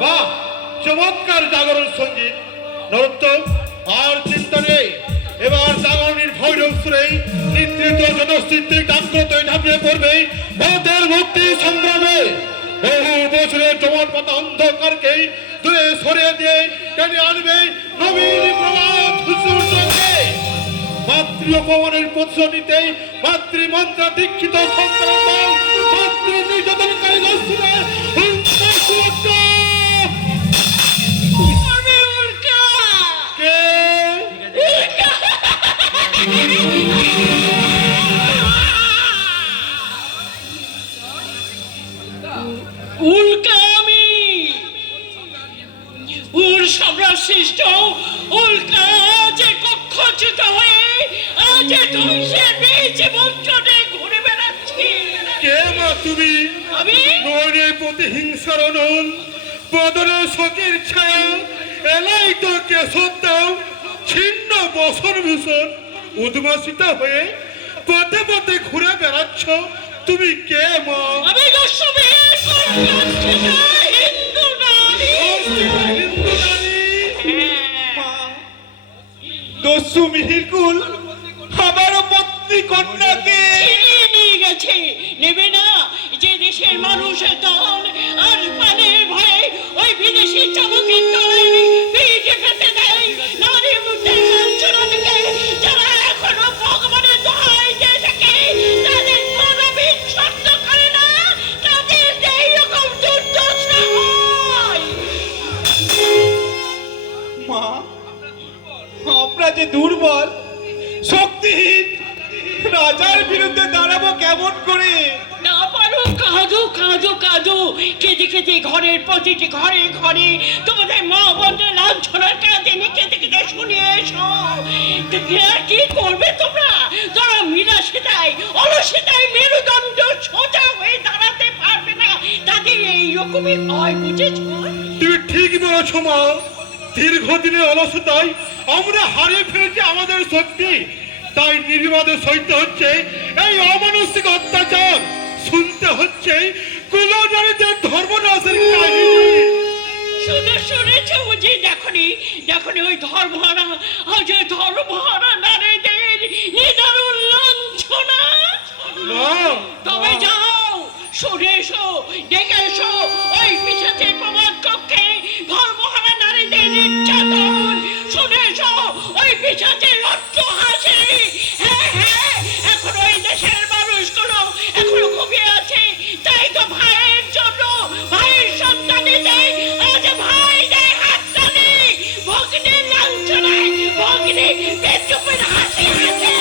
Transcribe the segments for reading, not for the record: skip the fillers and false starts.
বাহ, চমৎকার জাগরণ সঙ্গীত। নরোত্তম, আর চিন্তা নেই। এবার জাগরণীর ভৈরব সুরে নিদ্রিত জনচিত্তে জাগ্রত ঝাঁপিয়ে পড়বে ভারতের মুক্তি সংগ্রামে। বহু বছরের জমাট পাতা অন্ধকারকে দূরে সরিয়ে দিয়ে টেনে আনবে নবীন প্রভাত সূর্যকে। মাতৃ অপমানের প্রতিশোধিতে মাতৃমন্ত্র দীক্ষিত সন্তান মাতৃ নির্যাতনকারী দর্শনে উল্কা আমি উর সম্রাট সৃষ্ট উল্কা যে কক্ষচ্যুত হয়ে আজ ধ্বংসের বীজ বঞ্চনে ঘুরে বেড়াচ্ছি। কে মা তুমি? আমি নয়নে প্রতিহিংসার অনল, বদনে শোকের ছায়া, এলাই তো কেশব দাও ছিন্ন বসন ভূষণ। উদ্ভাসিত হয়ে পথে পথে ঘুরে বেড়াচ্ছ, তুমি কে মা? আমি হিন্দু নারী। হিন্দু নারী? দস্যু মিহিরকুল আবারও পত্নী কন্যাকে নিয়ে গেছে। নেবে না যে দেশের মানুষের দল আর পানের ভয়ে ওই বিদেশি চাবুকের তলায় ভিজে খেতে দেয় নারীর মধ্যে লাঞ্ছনা থেকে। যারা এখনো ভগবানের দোহাই দিয়ে থাকে তাদের কোনো বিচ্ছন্ন করে না, তাদের এইরকম দুর্দশা হয়। মা, আমরা যে দুর্বল শক্তিহীন, রাজার বিরুদ্ধে দাঁড়াবো কেমন করে? না পারো কাঁদো কাঁদো কাঁদো, কেঁদে কেঁদে ঘরের প্রতিটি ঘরে ঘরে তোমাদের মা বোনদের লাঞ্ছনার কাঁদে কেঁদে কেঁদে শুনিয়ে এসো। আর কি করবে তোমরা যারা বিলাসিতায় অলসিতায় মেরুদণ্ড সোজা হয়ে দাঁড়াতে পারবে না, তাদের এইরকমই হয়, বুঝেছো? তুমি ঠিক বলেছ মা। দীর্ঘদিনের অলসতায় আমরা হারিয়ে ফেলেছি আমাদের শক্তি, তাই নির্বাদে সইতে হচ্ছে এই অমানসিক অত্যাচার, শুনতে হচ্ছে কুলনারীদের ধর্মনাশের কাহিনী। শুধু শুনেছ বুঝি দেখনি? দেখনি ওই ধর্মহারা আজ ধর্মহারা নারীদের নিদারুণ লাঞ্ছনা। না, তবে যাও শুনে এসো, দেখে এসো ওই পিছাচের প্রমাণ কক্ষে ধর্মহারা নারীদের নির্যাতন। শুনে এসো ওই পিছাচের রক্ত হাসি। হ্যাঁ হ্যাঁ, এখন ওই দেশের মানুষগুলো এখনো ঘুমিয়ে আছে, তাই তো ভাইয়ের জন্য ভাইয়ের সন্তানীদের আজ ভাই দেয় হাত টানে। ভগ্নের লাঞ্ছনায় ভগ্নি পেটুপের হাসি হাসে।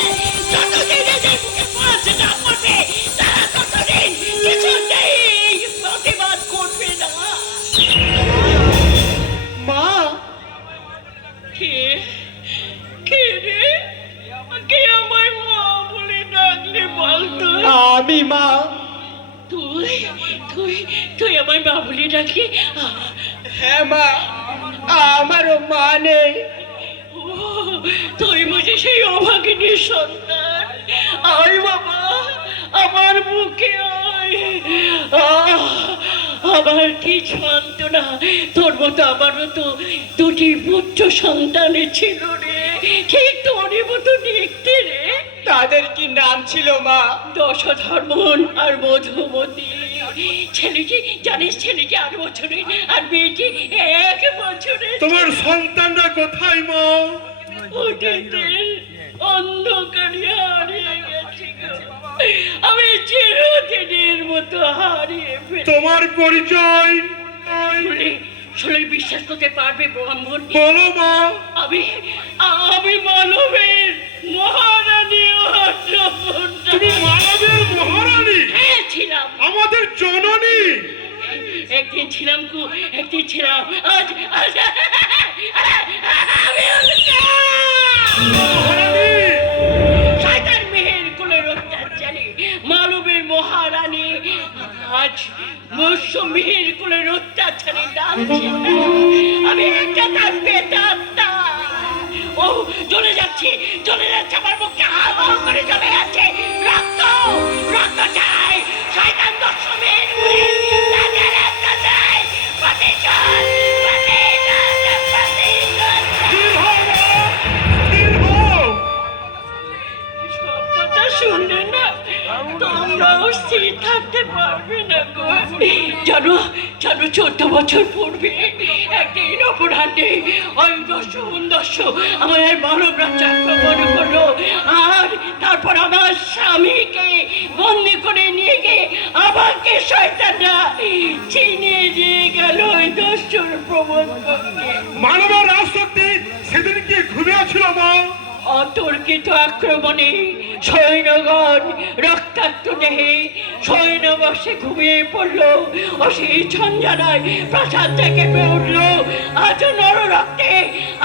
যতদিন এদের মুখে পাঁচ না পড়বে তারা ততদিন কিছুতেই প্রতিবাদ করবে না। মা, কে কে রে? কে আমায় মা বলে ডাকলে বলতো? আমি মা। তুই তুই তুই আমায় মা বলে ডাকলি? হ্যাঁ মা, আমারও মা নেই। ও, তুই বুঝি সেই অভাগিনীর সন্তান? আয় বাবা, আমার বুকে আয়। আমার কি সান্ত্বনা, তোর মতো আমারও তো দুটি পুত্র সন্তানের ছিল রে, ঠিক তোরই মতো দেখতে রে। তাদের কি নাম ছিল মা? দশধর্মন আর মধুমতি। ছেলেটি জানিস, ছেলেটি 8 বছরের আর মেয়েটি 1 বছরের। তোমার সন্তানরা কোথায় মা? অতীতের অন্ধকারে হারিয়ে গেছে গো। আমি চিরদিনের মতো হারিয়ে ফেলি। তোমার পরিচয় শুনে বিশ্বাস করতে পারবে ব্রাহ্মণ? বলো মা। আমি আমি মানবের মহারানী। তুমি মানবের মহারানী? হ্যাঁ ছিলাম। আমাদের জননী? একদিন ছিলাম গো, একদিন ছিলাম। আজ আজ আমি মহারানী? শয়তান মেহের কুলের অত্যাচারী মানবের মহারানী আজ মৎস্য মেহের কুলের অত্যাচারী ডাকছে। আমি একটা তার পেটাত্তা। ও চলে যাচ্ছে, চলে যাচ্ছে, আমার মুখে হাওয়া করে চলে যাচ্ছে। রক্ত রক্ত চাই, শয়তান দর্শনের তাদের রক্ত চাই। প্রতিশোধ জানো জানো 14 বছর পূর্বে একদিন অপরাহ্নে ওই দস্যু আমাদের মানবরাজ আক্রমণ করলো, আর তারপর আমার স্বামীকে বন্দি করে নিয়ে গিয়ে আমাকে শয়তানরা চিনিয়ে দিয়ে গেল ওই দস্যুর প্রবন্ধকে। মানবের রাজশক্তি সেদিন কি ঘুমিয়েছিল মা? অতর্কিত আক্রমণে সৈন্যগণ রক্তাক্ত দেহে সৈন্যবর্ষে ঘুমিয়ে পড়ল, ও সেই ঝঞ্ঝানায় প্রাসাদ থেকে পেয়ে উঠল আজ নররক্তে,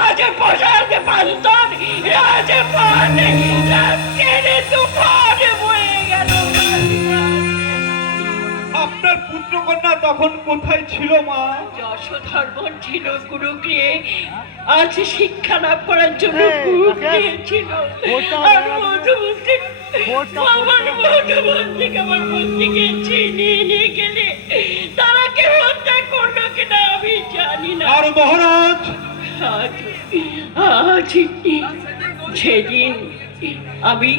আজ প্রসাদ প্রান্তর রাজপথে রাত্রে তুফানে বয়ে গেল। আপনার পুত্রকন্যা তখন কোথায় ছিল মা? যশোধর্ম ছিল গুরুগৃহে, আজ শিক্ষা লাভ করার জন্য গুরুগৃহে ছিল। আর মধুবন্তী আমার মধুবন্তীকে আমার বন্দিকে চিনিয়ে নিয়ে গেলে তারা কে হত্যা করলো কিনা আমি জানি না। আর মহারাজ আজ সেদিন আমি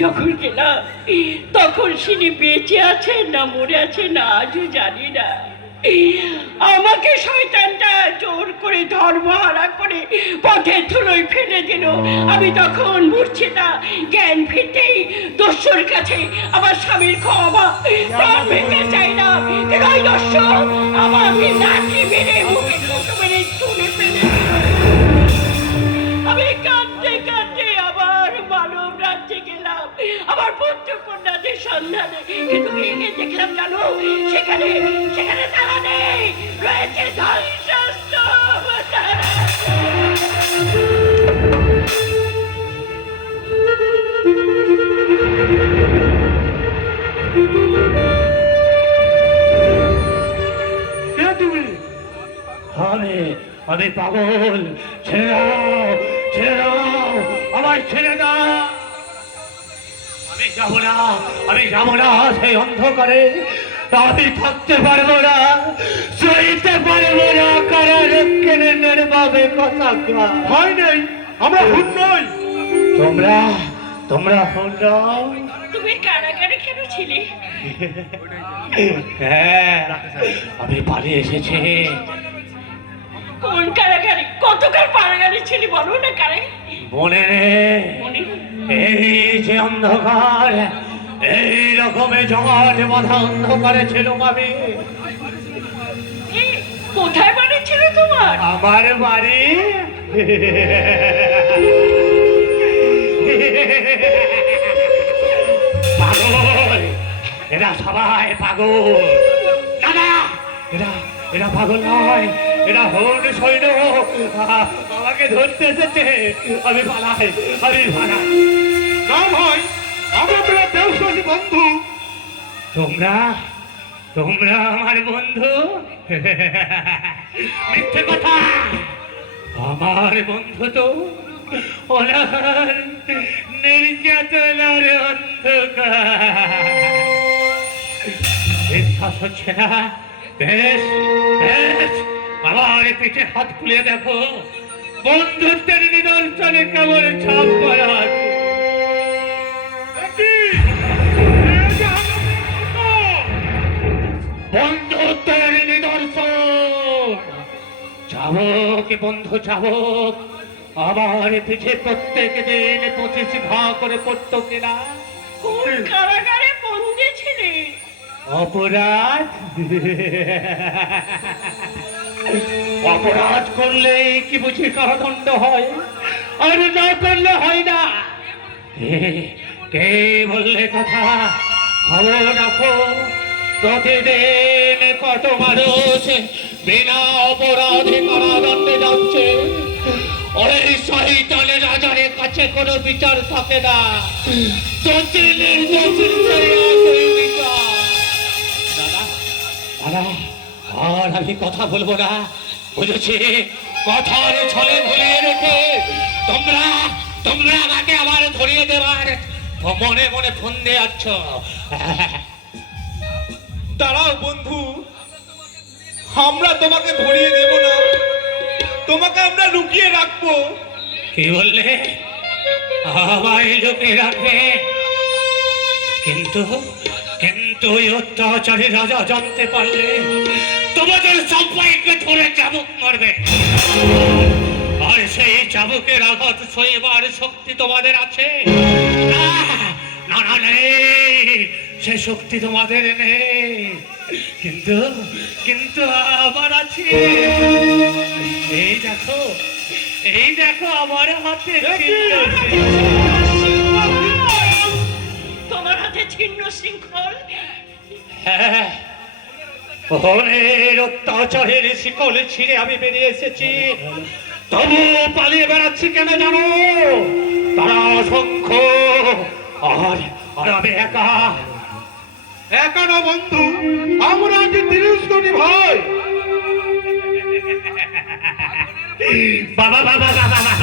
যখন গেলাম তখন তিনি বেঁচে আছেন না মরে আছেন না আজও জানি না। আমাকে শয়তানটা জোর করে ধর্মহারা করে পথের ধুলোয় ফেলে দিল। আমি তখন মূর্ছিতা জ্ঞান ফিরতেই দস্যুর কাছে আমার স্বামীর ক্ষমা প্রাণ ভেঙে চাইলাম, কিন্তু ওই দস্যু আমাকে লাঠি মেরে মুখে ঠুটো মেরে তুলে ফেলে দিল। আমি কাঁদতে কাঁদতে আবার মানব রাজ্যে গেলাম আমার পুত্র কন্যাদের সন্ধানে, কিন্তু ভেঙে দেখলাম জানো সেখানে সেখানে তারা নেই, রয়েছে ধ্বংসস্তূপ। কে তুমি? আমি পাগল, ছেড়ে দাও, ছেড়ে দাও, আমার ছেড়ে দাও। আমি যাবো না সেই অন্ধকারে, আমি থাকতে পারবো না, সইতে পারবো না কারারক্ষণে নির্মমে কথা ভয় নেই, আমরা হুন নই। তোমরা শুনরাও। তুমি কারাগারে কেন ছিলে? হ্যাঁ, আমি পালিয়ে এসেছি। কোন কারাগারে? কতকাল কারাগারে ছিলে বলো না? কারে মনে মনে এই যে অন্ধকার, এই রকমের জমাট বাঁধা অন্ধকারে ছিল আমি। কোথায় বাড়ি ছিল তোমার? আমার বাড়ি পাগল, এরা সবাই পাগল। দাদা, এরা পাগল নয়, এরা হন সৈন্য। আমাকে ধরতে এসেছে, আমি পালাই। না ভাই, আমরা দেবশালী বন্ধু। তোমরা আমার বন্ধু? মিথ্যে কথা। আমার বন্ধু তো অনার নির্যাতনার অন্ধকার। বিশ্বাস হচ্ছে না? বেশ বেশ, আমার পিঠে হাত ফুলিয়ে দেখো, বন্ধুত্বের নিদর্শনে কেমন ছাপ করা আছে। বন্ধুত্বের নিদর্শন। চাবক বন্ধু চাবক, আমার পিঠে প্রত্যেক দিন 25 ঘা করে পড়তো কিনা? কোন কারাগারে বন্দি ছিলে? অপরাধ অপরাধ করলে কি বুঝি কারাদণ্ড হয়, আর না করলে হয় না? কে বললে কথা? খবর রাখো, প্রতিদিন কত মানুষ বিনা অপরাধে কারাদণ্ডে যাচ্ছে। ওই শয়তানের রাজারের কাছে কোনো বিচার থাকে না। দোষী নির্দোষীর সেই বিচার। দাদা, আর আমি কথা বলবো না, বুঝেছি? কথার ছলে ভুলিয়ে রেখে তোমরা আমাকে আবার ধরিয়ে দেবার মনে মনে ফোন দিয়ে যাচ্ছ। দাঁড়াও বন্ধু, আমরা তোমাকে ধরিয়ে দেব না, তোমাকে আমরা লুকিয়ে রাখবো। কি বললে? আমায় লুকিয়ে রাখবে? কিন্তু কিন্তু ওই অত্যাচারী রাজা জানতে পারলে তোমাদের সবাইকে ধরে চাবুক মারবে। আর সেই চাবুকের আঘাত সইবার শক্তি তোমাদের আছে? না না না, নেই, সে শক্তি তোমাদের নেই, কিন্তু কিন্তু আমার আছে। এই দেখো আমার হাতে চিহ্ন। তোমার হাতে ছিন্ন শৃঙ্খল? হ্যাঁ, অনেক অত্যাচারের শিকল ছিঁড়ে আমি বেরিয়ে এসেছি, তবু পালিয়ে বেড়াচ্ছি কেন জানো? তারা অসংখ্য, আর আমি একা। একা না বন্ধু, আমরা আজ 30 কোটি ভাই। বাবা বাবা বাবা বাবা,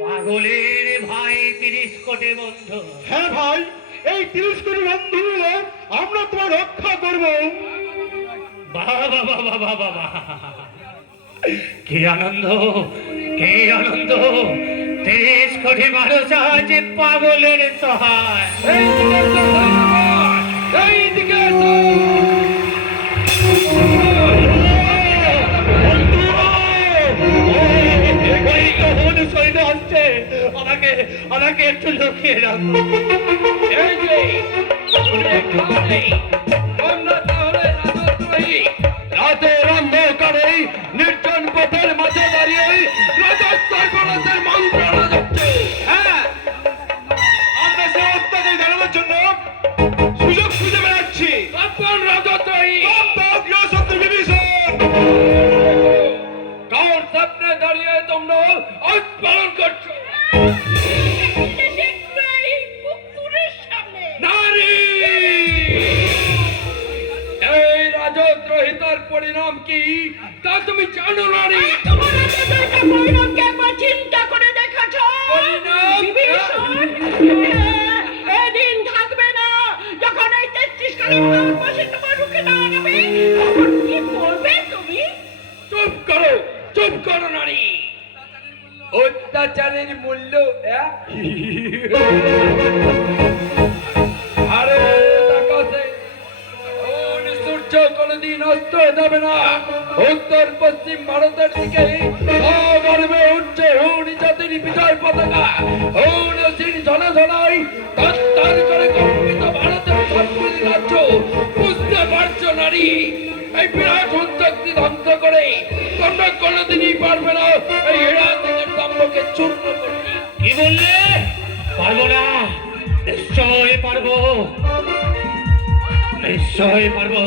পাগলের ভাই 30 কোটি বন্ধু। হ্যাঁ ভাই, এই 30 কোটি বন্ধু মিলে আমরা তোমার রক্ষা করবো। বাবা বাবা বাবা বাবা, কি আনন্দ, কি আনন্দ! 30 কোটি মানুষ আজ পাগলের সহায়। আমাকে একটু লুকিয়ে রাখো। রাতের অন্ধকারে নির্জন পথের মাঝে দাঁড়িয়ে রাজস্থানের মন্ত্র যাচ্ছে। হ্যাঁ, আমরা সে অত্যাচারী দাঁড়ানোর জন্য সুযোগ খুঁজে বেড়াচ্ছি। আপন রাজত্রয়ী কার সামনে দাঁড়িয়ে তোমরা আজ পালন করছো? পুকুরের সামনে নারী, এই রাজদ্রোহিতার পরিণাম কি তা তুমি জানো নারী? তোমার রাজত্বটা পরিণামকে একবার চিন্তা করে দেখেছো? পরিণাম? বিভীষণ, এদিন থাকবে না যখন এই 33 কোটি ভারতবাসী তোমার রুখে দাঁড়াবে। তখন কি করবে তুমি? চুপ করো নারী। অত্যাচারের মূল্য আরে তাকাতে সূর্য কোনদিন অস্ত যাবে না। উত্তর পশ্চিম ভারতের দিকে গর্বে উঠছে হুন জাতির বিজয় পতাকা। হুন সিন ঝনাঝনাই তত্তর করে কম্পিত ভারতের সম্পূর্ণ রাজ্য। বুঝতে পারছো নারী, এই বিরাট শক্তি ধ্বংস করে তোমরা কোনদিনই পারবে না এই হেরাতের স্তম্ভকে চূর্ণ করতে। কি বললে? পারবো না? নিশ্চয় পারবো, নিশ্চয় পারবো।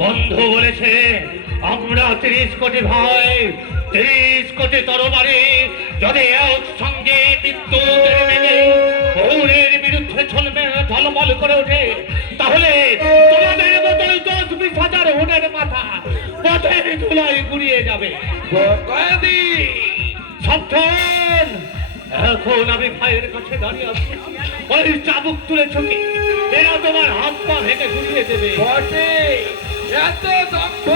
বন্ধু বলেছে আমরা 30 কোটি ভাই, 30 কোটি তরবারি যদি একসঙ্গে বিদ্যুতের বেগে ওরের বিরুদ্ধে ঝলমল করে ওঠে, তাহলে তোমাদের মতোই 10-20 হাজার হোনের মাথা পথের ধুলায় গুড়িয়ে যাবে। কয়েদি সাবধান! এখন আমি ভাইয়ের কাছে দাঁড়িয়ে আছি, ওই চাবুক তুলেছ কি? এরা তোমার হাত পা ভেঙে ঘুরিয়ে দেবে। বটে, এত দম্ভ!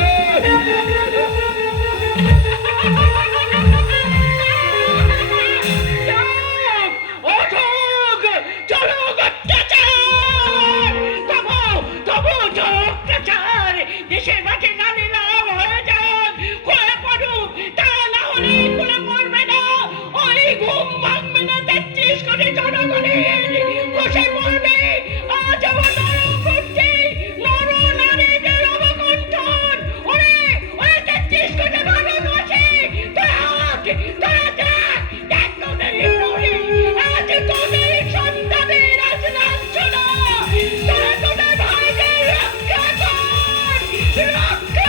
দেশের মাঠে নারীরা হয়ে যান, কোলে পড়ুক, তা না হলে কোলে পড়বে না। ওই ঘুম ভাঙবে না 33 কোটি জনগণের, বসে পড়বে আজ আমার নরম করছে নর নারীদের অবকণ্ঠন। ওরে 33 কোটি ভারতবাসী, তোরা দেখ তোদের পরে আজ তোদের সন্তানের আজ লাঞ্ছনা। তোরা তোদের ভাইদের রক্ষা কর, রক্ষা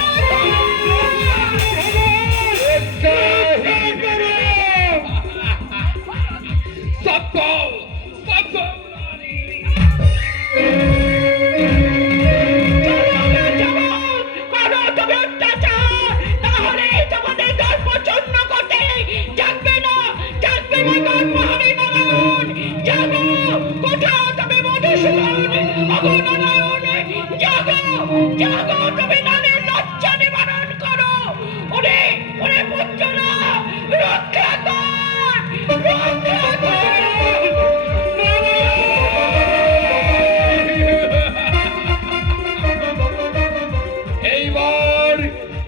জাগো, তুমি নারীর লজ্জা নিবারণ করো। ওরে ওরে পুত্ররা, রক্ষা কর, রক্ষা কর।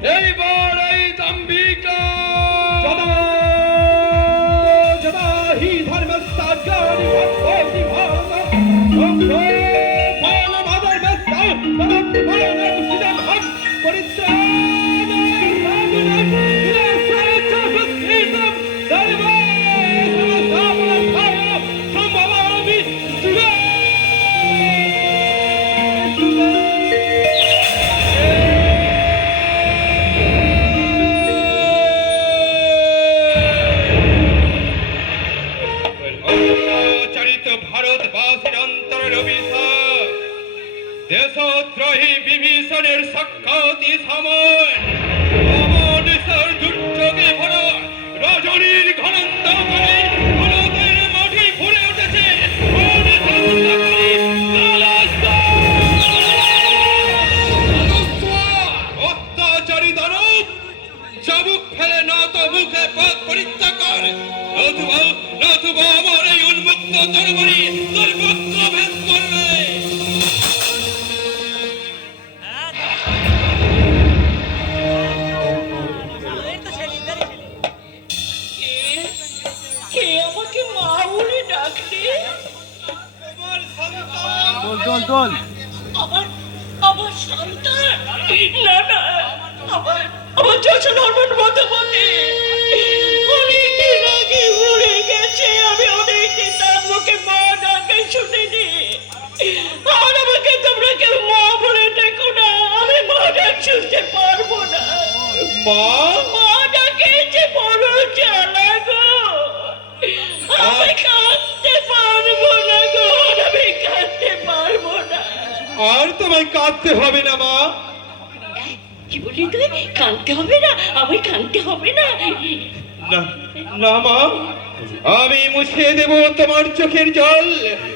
এইবার এই দাম্ভিকা যদা হি ধর্মস্থাজ্ঞানি ভক্তি ভারত সংঘো ফালমাদর্মস্থান তদপ্পায়নং সিদ্ধং পরিত্রাণায় রামনাম বিনাশায় সর্বে সমস্তাপনাথায় সম্ভবামি শিবে চারিত ভারতবাসীর অন্তরের অভিশাপ দেশদ্রোহী বিভীষণের সাক্ষাৎই সময় অমনিশার দুর্যোগে ভরা রজনীর ঘনন্ত করে ভারতের মাটি ভরে উঠেছে অত্যাচারী দানব চাবুক ফেলে নত মুখে পথ পরিত্যাগ কর নতুবা আমার এই উন্মুক্ত তরবারি তোর বক্ষ ভেদ করবে। কে আমাকে মা বলে ডাকলে? আমার আমার সন্তান? না না, আমার যশোর হরমোন মধুমতি অনেকদিন আগে মরে গেছে। আমি অনেকদিন তার মুখে মা ডাকে শুনিনি। আর আমাকে তোমরা কেউ মা বলে ডেকো না, আমি মা ডাক শুনতে পারবো না। মা ডাকে যে বড় জ্বালা গো, আমি কাঁদতে পারবো না গো, আমি কাঁদতে পারবো না। আর তোমায় কাঁদতে হবে না মা। কি বলি তুই? কাঁদতে হবে না? আমি কাঁদতে হবে না? না মা, আমি মুছিয়ে দেব তোমার চোখের জল,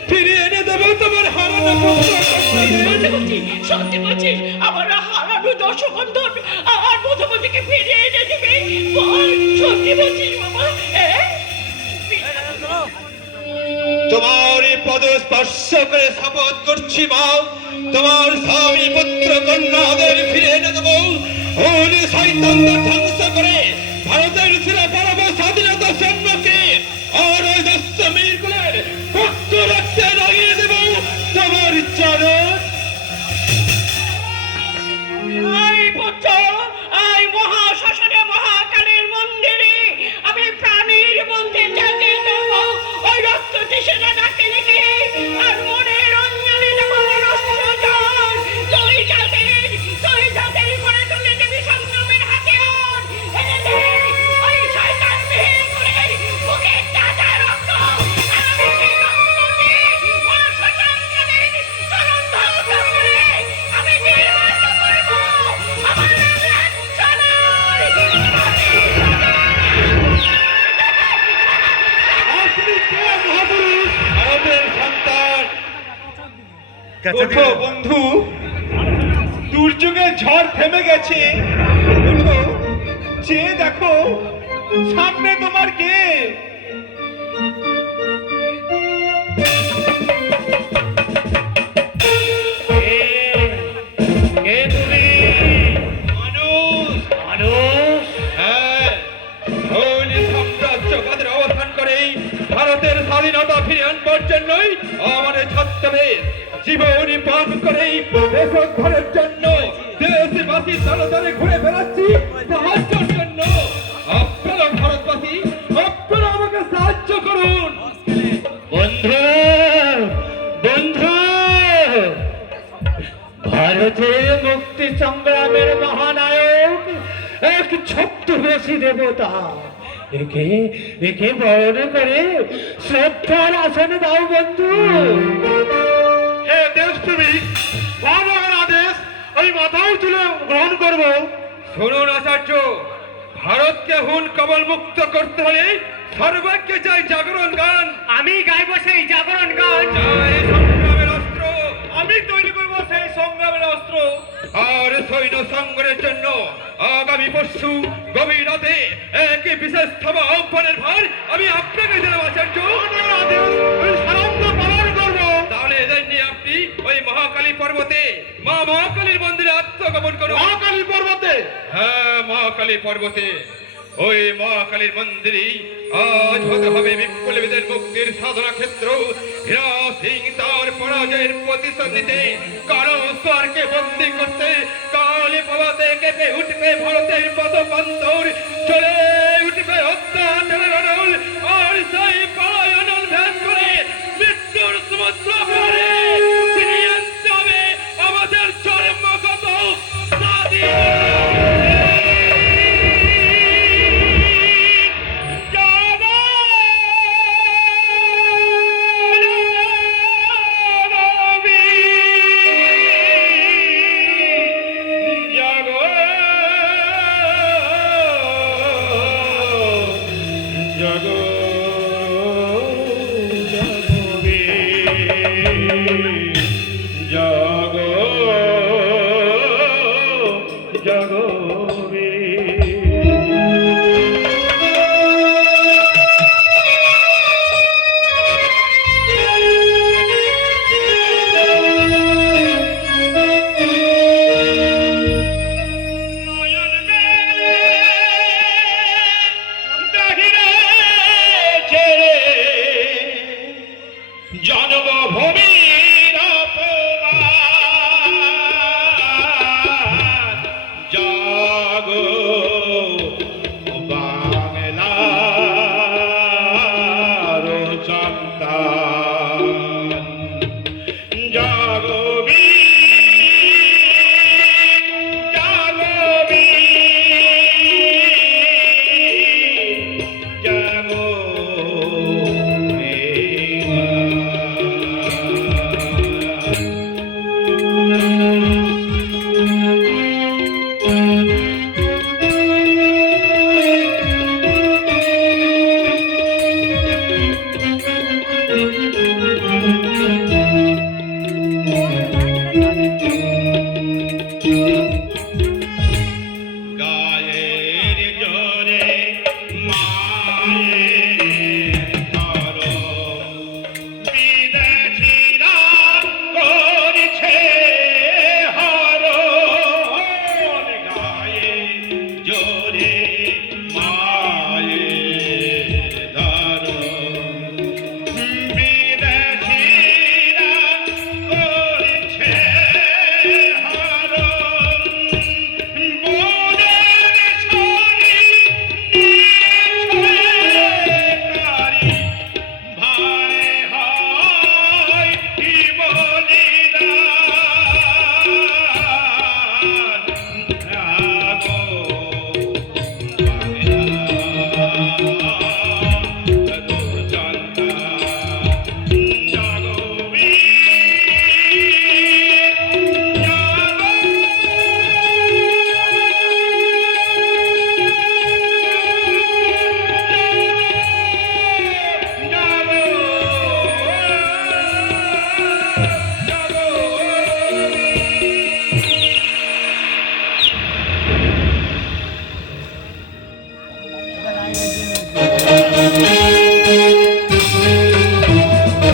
ফিরিয়ে এনে দেব তোমার হারানো সত্যি বলছিস? সত্যি বলছিস? আমার হারানো দশবন্ধন আর মধুমতিকে ফিরিয়ে এনে দিবি? বল, সত্যি বলছিস বাবা? তোমার পদ স্পর্শ করে শপথ করছি মা, তোমার স্বামী পুত্র কন্যাদের ফিরে এনে দেবো। হোলি শয়তানদের ধ্বংস করে ভারতের ছিল পরম স্বাধীনতা সৈন্যকে আর ওই দশমীর কুলের ভক্ত রক্তে লাগিয়ে দেবো তোমার চরণ। আই পুত্র, আই মহাশ্মশানে মহাকালের মন্দিরে আমি প্রাণীর মধ্যে জাগিয়ে দেব ওই রক্ত দিশেরা ডাকে রেখে, আর মনের অঞ্জলি দেব রস্ত্রজন। তুই যাদের করে তুলে দেবী সংগ্রামের হাতিয়ার এনে দে ওই শয়তান বিহীন করে বুকের তাজা রক্ত। আর আমি সেই রক্ত দিয়ে মহাশ্মশানকালীন চরণ ধ্বংস করে আমি নির্বাণ করব আমার আপনি কে মহাপুরুষ? ভারতের সন্তান। ওঠো বন্ধু, দুর্যোগের ঝড় থেমে গেছে। ওঠো, চেয়ে দেখো সামনে তোমার কে। কে তুমি? মানুষ। মানুষ? হ্যাঁ, হোলি সাম্রাজ্যবাদের অবসান করেই ভারতের স্বাধীনতা ফিরে আনবার জন্যই আমাদের ছত্রবেশ জীবনী পান করেই দেশোদ্ধারের জন্য দেশবাসী দলে দলে ঘুরে বেড়াচ্ছি সাহায্যের জন্য। আপনারা ভারতবাসী, আপনারা আমাকে সাহায্য করুন। বন্ধু, বন্ধু, ভারতের মুক্তি সংগ্রামের মহানায়ক এক ছদ্মবেশী দেবতা, একে বরণ করে শ্রদ্ধার আসনে দাও বন্ধু। হে দেশপ্রেমিক, মহানগর আদেশ আমি মাথায় তুলে গ্রহণ করব। শুনুন আচার্য, ভারতকে হুন কবল মুক্ত করতে হলে সর্বাগ্যে চাই জাগরণ গান। আমি গাইব সেই জাগরণ গান। চাই সংগ্রামের অস্ত্র, আমি তৈরি করব সেই সংগ্রামের অস্ত্র। আর সৈন্য সংগ্রহের জন্য আগামী পরশু গভীর রাতে এক বিশেষ সভা আহ্বানের ভার আমি আপনাকে দিলাম আচার্য। তাহলে এদের নিয়ে আপনি ওই মহাকালী পর্বতে মা মহাকালীর মন্দিরে আত্মগোপন করুন। মহাকালী পর্বতে? হ্যাঁ। মহাকালী পর্বতে। ওই মহাকালীর মন্দিরই আজ হতে হবে বিপ্লবীদের মুক্তির সাধনা ক্ষেত্র। হীরা সিং তার পরাজয়ের প্রতিশোধ নিতে কারো স্বরকে বন্দী করতে কালী প্রভাতে কেঁপে উঠবে ভারতের পদবন্দর। চলে